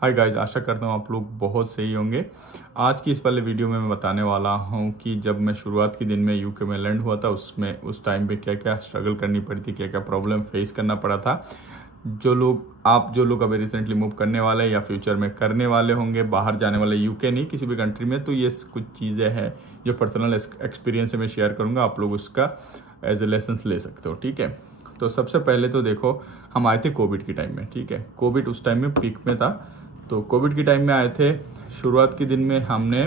Hi guys, आशा करता हूँ आप लोग बहुत सही होंगे। आज की इस वाले वीडियो में मैं बताने वाला हूँ कि जब मैं शुरुआत के दिन में यूके में लैंड हुआ था उस टाइम पे क्या क्या स्ट्रगल करनी पड़ी थी, क्या क्या प्रॉब्लम फेस करना पड़ा था। जो लोग अभी रिसेंटली मूव करने वाले हैं या फ्यूचर में करने वाले होंगे, बाहर जाने वाले, यूके नहीं किसी भी कंट्री में, तो ये कुछ चीज़ें हैं जो पर्सनल एक्सपीरियंस से मैं शेयर करूँगा। आप लोग उसका एज ए लेसन ले सकते हो। ठीक है, तो सबसे पहले तो देखो, हम आए थे कोविड के टाइम में। ठीक है, कोविड उस टाइम में पीक में था, तो कोविड के टाइम में आए थे। शुरुआत के दिन में हमने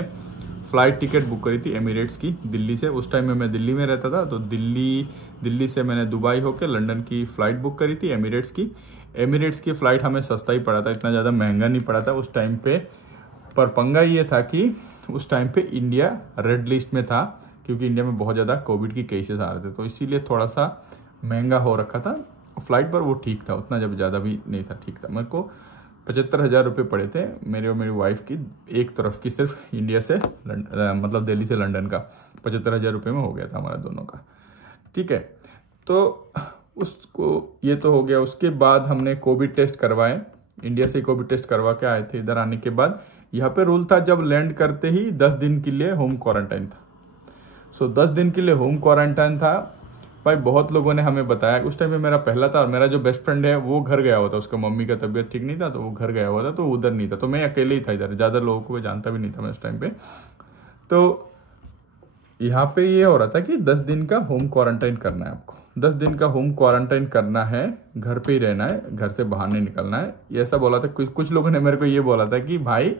फ़्लाइट टिकट बुक करी थी एमिरेट्स की, दिल्ली से। उस टाइम में मैं दिल्ली में रहता था, तो दिल्ली से मैंने दुबई होकर लंदन की फ़्लाइट बुक करी थी एमिरेट्स की फ़्लाइट हमें सस्ता ही पड़ा था, इतना ज़्यादा महंगा नहीं पड़ा था उस टाइम पे। पर पंगा ये था कि उस टाइम पे इंडिया रेड लिस्ट में था, क्योंकि इंडिया में बहुत ज़्यादा कोविड की केसेस आ रहे थे, तो इसीलिए थोड़ा सा महंगा हो रखा था फ्लाइट पर। वो ठीक था, उतना जब ज़्यादा भी नहीं था, ठीक था। मेरे को 75,000 रुपये पड़े थे, मेरे और मेरी वाइफ की, एक तरफ की, सिर्फ इंडिया से मतलब दिल्ली से लंदन का 75,000 रुपये में हो गया था हमारा दोनों का। ठीक है, तो उसको ये तो हो गया। उसके बाद हमने कोविड टेस्ट करवाए, इंडिया से कोविड टेस्ट करवा के आए थे। इधर आने के बाद यहाँ पे रूल था, जब लैंड करते ही 10 दिन के लिए होम क्वारंटाइन था। सो 10 दिन के लिए होम क्वारंटाइन था भाई। बहुत लोगों ने हमें बताया, उस टाइम में मेरा पहला था, और मेरा जो बेस्ट फ्रेंड है वो घर गया हुआ था, उसका मम्मी का तबीयत ठीक नहीं था, तो वो घर गया हुआ था, तो उधर नहीं था, तो मैं अकेले ही था इधर। ज़्यादा लोगों को जानता भी नहीं था मैं उस टाइम पे। तो यहाँ पे ये हो रहा था कि 10 दिन का होम क्वारंटाइन करना है आपको, 10 दिन का होम क्वारंटाइन करना है, घर पे ही रहना है, घर से बाहर नहीं निकलना है, ये ऐसा बोला था। कुछ लोगों ने मेरे को ये बोला था कि भाई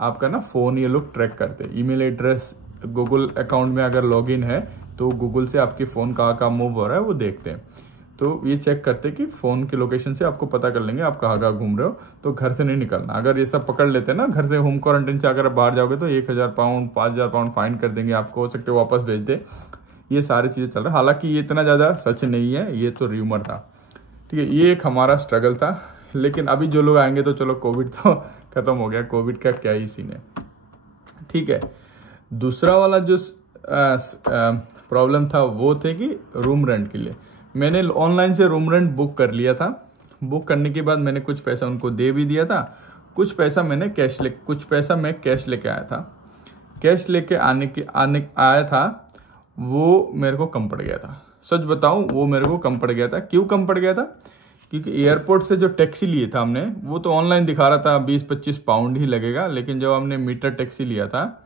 आपका ना फ़ोन ये लोग ट्रैक करते, ईमेल एड्रेस, गूगल अकाउंट में अगर लॉगिन है तो गूगल से आपकी फ़ोन कहाँ मूव हो रहा है वो देखते हैं, तो ये चेक करते कि फ़ोन की लोकेशन से आपको पता कर लेंगे आप कहाँ घूम रहे हो, तो घर से नहीं निकलना। अगर ये सब पकड़ लेते हैं ना, घर से होम क्वारंटाइन से अगर बाहर जाओगे तो 1,000 पाउंड 5,000 पाउंड फाइन कर देंगे आपको, हो सकते वापस भेज दे। ये सारी चीज़ें चल रहा है, हालांकि ये इतना ज़्यादा सच नहीं है, ये तो र्यूमर था। ठीक है, ये एक हमारा स्ट्रगल था। लेकिन अभी जो लोग आएंगे तो चलो, कोविड तो खत्म हो गया, कोविड का क्या ही सीन है। ठीक है, दूसरा वाला जो प्रॉब्लम था वो थे कि रूम रेंट के लिए मैंने ऑनलाइन से रूम रेंट बुक कर लिया था। बुक करने के बाद मैंने कुछ पैसा उनको दे भी दिया था, कुछ पैसा मैं कैश लेके आया था। कैश लेके आया था, वो मेरे को कम पड़ गया था। सच बताऊं, वो मेरे को कम पड़ गया था। क्यों कम पड़ गया था? क्योंकि एयरपोर्ट से जो टैक्सी लिए था हमने, वो तो ऑनलाइन दिखा रहा था 20-25 पाउंड ही लगेगा, लेकिन जब हमने मीटर टैक्सी लिया था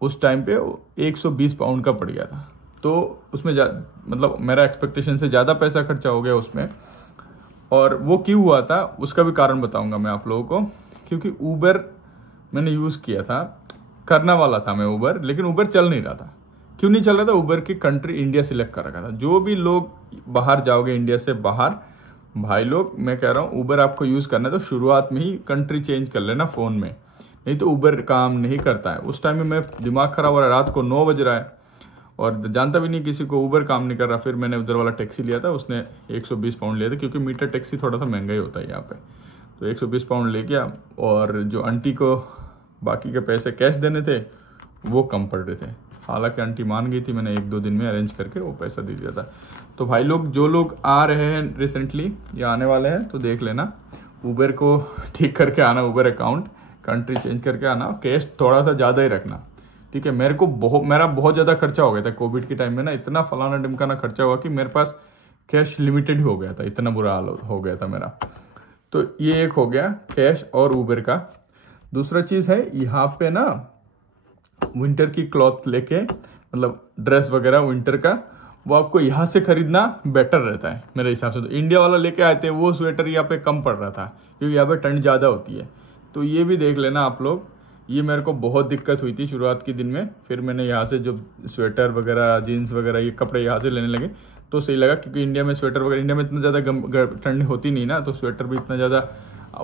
उस टाइम पे 120 पाउंड का पड़ गया था। तो उसमें मतलब मेरा एक्सपेक्टेशन से ज़्यादा पैसा खर्चा हो गया उसमें। और वो क्यों हुआ था उसका भी कारण बताऊंगा मैं आप लोगों को। क्योंकि ऊबर मैंने यूज़ किया था, करना वाला था मैं ऊबर, लेकिन ऊबर चल नहीं रहा था। क्यों नहीं चल रहा था? ऊबर की कंट्री इंडिया सिलेक्ट कर रखा था। जो भी लोग बाहर जाओगे इंडिया से बाहर, भाई लोग मैं कह रहा हूँ, ऊबर आपको यूज़ करना है तो शुरुआत में ही कंट्री चेंज कर लेना फ़ोन में, नहीं तो ऊबर काम नहीं करता है। उस टाइम में मैं दिमाग खराब हो रहा है, रात को 9 बज रहा है और जानता भी नहीं किसी को, ऊबर काम नहीं कर रहा। फिर मैंने उधर वाला टैक्सी लिया था, उसने 120 पाउंड लिया था, क्योंकि मीटर टैक्सी थोड़ा सा महंगा ही होता है यहाँ पे। तो 120 पाउंड ले गया, और जो आंटी को बाकी के पैसे कैश देने थे वो कम पड़ रहे थे। हालांकि आंटी मान गई थी, मैंने 1-2 दिन में अरेंज करके वो पैसा दे दिया था। तो भाई लोग, जो लोग आ रहे हैं रिसेंटली या आने वाले हैं, तो देख लेना, ऊबर को ठीक करके आना, ऊबर अकाउंट कंट्री चेंज करके आना, कैश थोड़ा सा ज़्यादा ही रखना। ठीक है, मेरा बहुत ज़्यादा खर्चा हो गया था कोविड के टाइम में ना, इतना फलाना ढिमकाना खर्चा हुआ कि मेरे पास कैश लिमिटेड ही हो गया था, इतना बुरा हाल हो गया था मेरा। तो ये एक हो गया कैश और ऊबर का। दूसरा चीज़ है, यहाँ पे ना विंटर की क्लॉथ लेके, मतलब ड्रेस वगैरह विंटर का, वो आपको यहाँ से खरीदना बेटर रहता है मेरे हिसाब से। तो इंडिया वाला लेके आए थे, वो स्वेटर यहाँ पे कम पड़ रहा था, क्योंकि यहाँ पे ठंड ज़्यादा होती है। तो ये भी देख लेना आप लोग। ये मेरे को बहुत दिक्कत हुई थी शुरुआत के दिन में। फिर मैंने यहाँ से जो स्वेटर वगैरह, जीन्स वगैरह, ये कपड़े यहाँ से लेने लगे तो सही लगा, क्योंकि इंडिया में स्वेटर वगैरह, इंडिया में इतना ज़्यादा ठंड होती नहीं ना, तो स्वेटर भी इतना ज़्यादा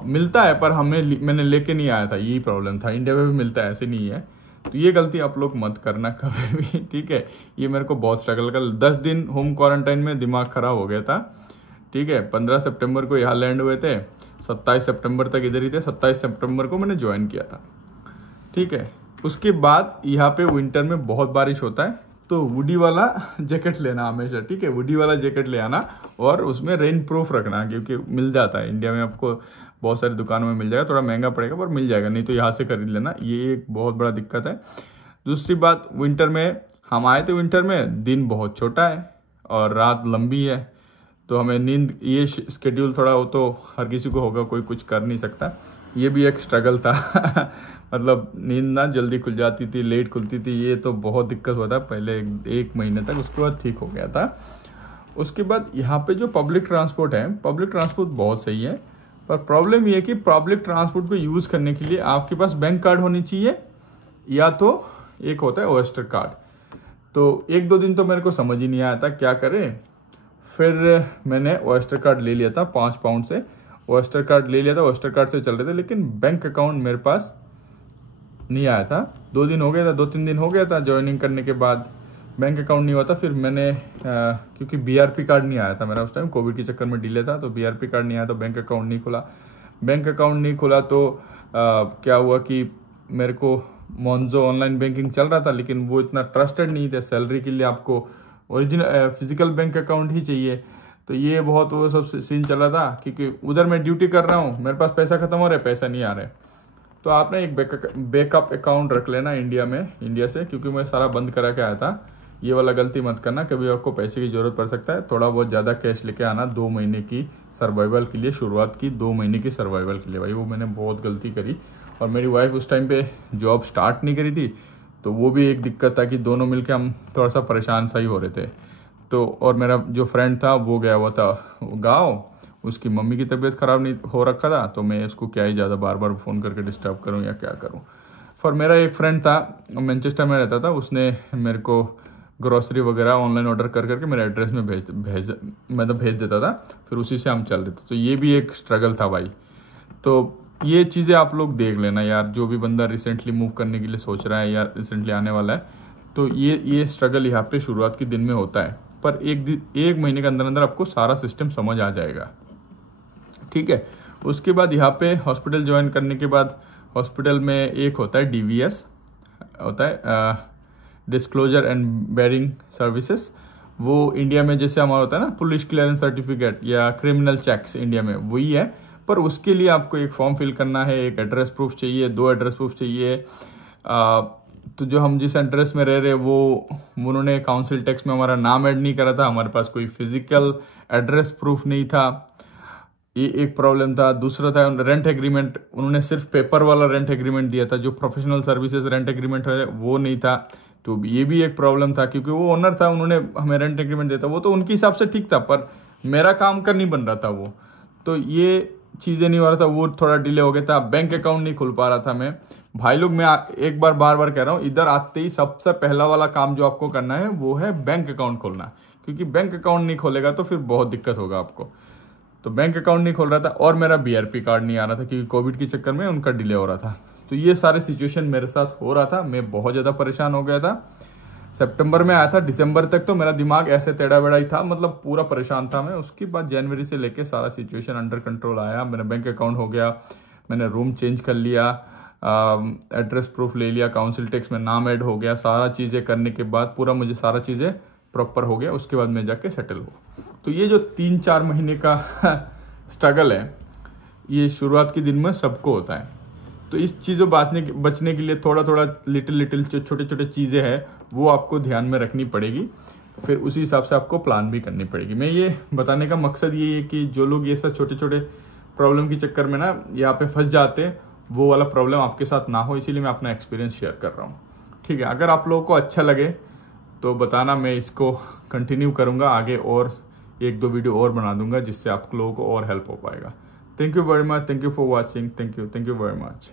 मिलता है, पर मैंने लेके नहीं आया था, यही प्रॉब्लम था। इंडिया में भी मिलता है, ऐसे नहीं है। तो ये गलती आप लोग मत करना कभी भी, ठीक है। ये मेरे को बहुत स्ट्रगल कर, 10 दिन होम क्वारंटाइन में दिमाग खराब हो गया था। ठीक है, 15 सितंबर को यहाँ लैंड हुए थे, 27 सितंबर तक इधर ही थे, 27 सितंबर को मैंने ज्वाइन किया था। ठीक है, उसके बाद यहाँ पे विंटर में बहुत बारिश होता है, तो वुडी वाला जैकेट लेना हमेशा। ठीक है, वुडी वाला जैकेट ले आना, और उसमें रेन प्रूफ रखना, क्योंकि मिल जाता है इंडिया में आपको, बहुत सारी दुकानों में मिल जाएगा, थोड़ा महंगा पड़ेगा पर मिल जाएगा, नहीं तो यहाँ से खरीद लेना। ये एक बहुत बड़ा दिक्कत है। दूसरी बात, विंटर में हम आए थे, विंटर में दिन बहुत छोटा है और रात लंबी है, तो हमें नींद, ये स्केड्यूल थोड़ा हो तो हर किसी को होगा, कोई कुछ कर नहीं सकता। ये भी एक स्ट्रगल था मतलब नींद ना जल्दी खुल जाती थी, लेट खुलती थी, ये तो बहुत दिक्कत हुआ था पहले एक महीने तक, उसके बाद ठीक हो गया था। उसके बाद यहाँ पे जो पब्लिक ट्रांसपोर्ट है, पब्लिक ट्रांसपोर्ट बहुत सही है, पर प्रॉब्लम ये है कि पब्लिक ट्रांसपोर्ट को यूज़ करने के लिए आपके पास बैंक कार्ड होनी चाहिए, या तो एक होता है ओएस्टर कार्ड। तो 1-2 दिन तो मेरे को समझ ही नहीं आया था क्या करें, फिर मैंने ओएस्टर कार्ड ले लिया था, 5 पाउंड से ओएस्टर कार्ड ले लिया था, ओएस्टर कार्ड से चल रहे थे, लेकिन बैंक अकाउंट मेरे पास नहीं आया था। 2-3 दिन हो गया था ज्वाइनिंग करने के बाद, बैंक अकाउंट नहीं हुआ था। फिर मैंने क्योंकि बीआरपी कार्ड नहीं आया था मेरा उस टाइम, कोविड के चक्कर में डिले था, तो बीआरपी कार्ड नहीं आया, तो बैंक अकाउंट नहीं खुला। बैंक अकाउंट नहीं खुला तो क्या हुआ कि मेरे को मोन्जो ऑनलाइन बैंकिंग चल रहा था, लेकिन वो इतना ट्रस्टेड नहीं थे। सैलरी के लिए आपको ओरिजिनल फिजिकल बैंक अकाउंट ही चाहिए, तो ये बहुत वो सब सीन चल रहा था, क्योंकि उधर मैं ड्यूटी कर रहा हूँ, मेरे पास पैसा खत्म हो रहा है, पैसा नहीं आ रहा है। तो आपने एक बैकअप अकाउंट रख लेना इंडिया से, क्योंकि मैं सारा बंद करा के आया था। ये वाला गलती मत करना, कभी आपको पैसे की जरूरत पड़ सकता है। थोड़ा बहुत ज़्यादा कैश लेके आना 2 महीने की सर्वाइवल के लिए, शुरुआत की 2 महीने की सर्वाइवल के लिए। भाई वो मैंने बहुत गलती करी, और मेरी वाइफ उस टाइम पे जॉब स्टार्ट नहीं करी थी, तो वो भी एक दिक्कत था कि दोनों मिलके हम थोड़ा सा परेशान सा ही हो रहे थे। तो और मेरा जो फ्रेंड था वो गया हुआ था गाँव, उसकी मम्मी की तबीयत खराब नहीं हो रखा था, तो मैं इसको क्या ही ज़्यादा बार बार फ़ोन करके डिस्टर्ब करूं या क्या करूं। फिर मेरा एक फ्रेंड था, मैनचेस्टर में रहता था, उसने मेरे को ग्रोसरी वगैरह ऑनलाइन ऑर्डर कर करके मेरे एड्रेस में भेज देता था, फिर उसी से हम चल रहे थे। तो ये भी एक स्ट्रगल था भाई। तो ये चीज़ें आप लोग देख लेना यार, जो भी बंदा रिसेंटली मूव करने के लिए सोच रहा है या रिसेंटली आने वाला है, तो ये स्ट्रगल यहाँ पे शुरुआत के दिन में होता है, पर एक महीने के अंदर अंदर आपको सारा सिस्टम समझ आ जाएगा, ठीक है। उसके बाद यहाँ पे हॉस्पिटल ज्वाइन करने के बाद हॉस्पिटल में एक होता है DVS होता है, डिस्क्लोजर एंड बेरिंग सर्विसेज। वो इंडिया में जैसे हमारा होता है ना पुलिस क्लियरेंस सर्टिफिकेट या क्रिमिनल चेक्स, इंडिया में वही है, पर उसके लिए आपको एक फॉर्म फिल करना है, एक एड्रेस प्रूफ चाहिए, 2 एड्रेस प्रूफ चाहिए। तो जो हम जिस एड्रेस में रह रहे वो उन्होंने काउंसिल टैक्स में हमारा नाम ऐड नहीं करा था, हमारे पास कोई फिजिकल एड्रेस प्रूफ नहीं था, ये एक प्रॉब्लम था। दूसरा था रेंट एग्रीमेंट, उन्होंने सिर्फ पेपर वाला रेंट एग्रीमेंट दिया था, जो प्रोफेशनल सर्विसेज रेंट एग्रीमेंट है वो नहीं था, तो ये भी एक प्रॉब्लम था, क्योंकि वो ओनर था, उन्होंने हमें रेंट एग्रीमेंट दिया था, वो तो उनके हिसाब से ठीक था, पर मेरा काम का नहीं बन रहा था वो, तो ये चीज़ें नहीं हो रहा था, वो थोड़ा डिले हो गया था। बैंक अकाउंट नहीं खुल पा रहा था मैं। भाई लोग, मैं एक बार बार बार कह रहा हूँ, इधर आते ही सबसे पहला वाला काम जो आपको करना है वो है बैंक अकाउंट खोलना, क्योंकि बैंक अकाउंट नहीं खोलेगा तो फिर बहुत दिक्कत होगा आपको। तो बैंक अकाउंट नहीं खोल रहा था, और मेरा BRP कार्ड नहीं आ रहा था, क्योंकि कोविड के चक्कर में उनका डिले हो रहा था। तो ये सारे सिचुएशन मेरे साथ हो रहा था, मैं बहुत ज़्यादा परेशान हो गया था। सितंबर में आया था, दिसंबर तक तो मेरा दिमाग ऐसे टेढ़ा बेढ़ा ही था, मतलब पूरा परेशान था मैं। उसके बाद जनवरी से लेके सारा सिचुएशन अंडर कंट्रोल आया, मेरा बैंक अकाउंट हो गया, मैंने रूम चेंज कर लिया, एड्रेस प्रूफ ले लिया, काउंसिल टैक्स में नाम ऐड हो गया, सारा चीज़ें करने के बाद पूरा मुझे सारा चीज़ें प्रॉपर हो गया, उसके बाद मैं जाके सेटल हुआ। तो ये जो 3-4 महीने का स्ट्रगल है, ये शुरुआत के दिन में सबको होता है। तो इस चीज़ों बचने के लिए थोड़ा थोड़ा लिटिल जो छोटे छोटे चीज़ें हैं वो आपको ध्यान में रखनी पड़ेगी, फिर उसी हिसाब से आपको प्लान भी करनी पड़ेगी। मैं ये बताने का मकसद ये है कि जो लोग ये सब छोटे छोटे प्रॉब्लम के चक्कर में ना यहाँ पे फंस जाते हैं, वो वाला प्रॉब्लम आपके साथ ना हो, इसीलिए मैं अपना एक्सपीरियंस शेयर कर रहा हूँ, ठीक है। अगर आप लोगों को अच्छा लगे तो बताना, मैं इसको कंटिन्यू करूँगा आगे, और 1-2 वीडियो और बना दूंगा जिससे आप लोगों को और हेल्प हो पाएगा। Thank you very much, thank you for watching, thank you very much.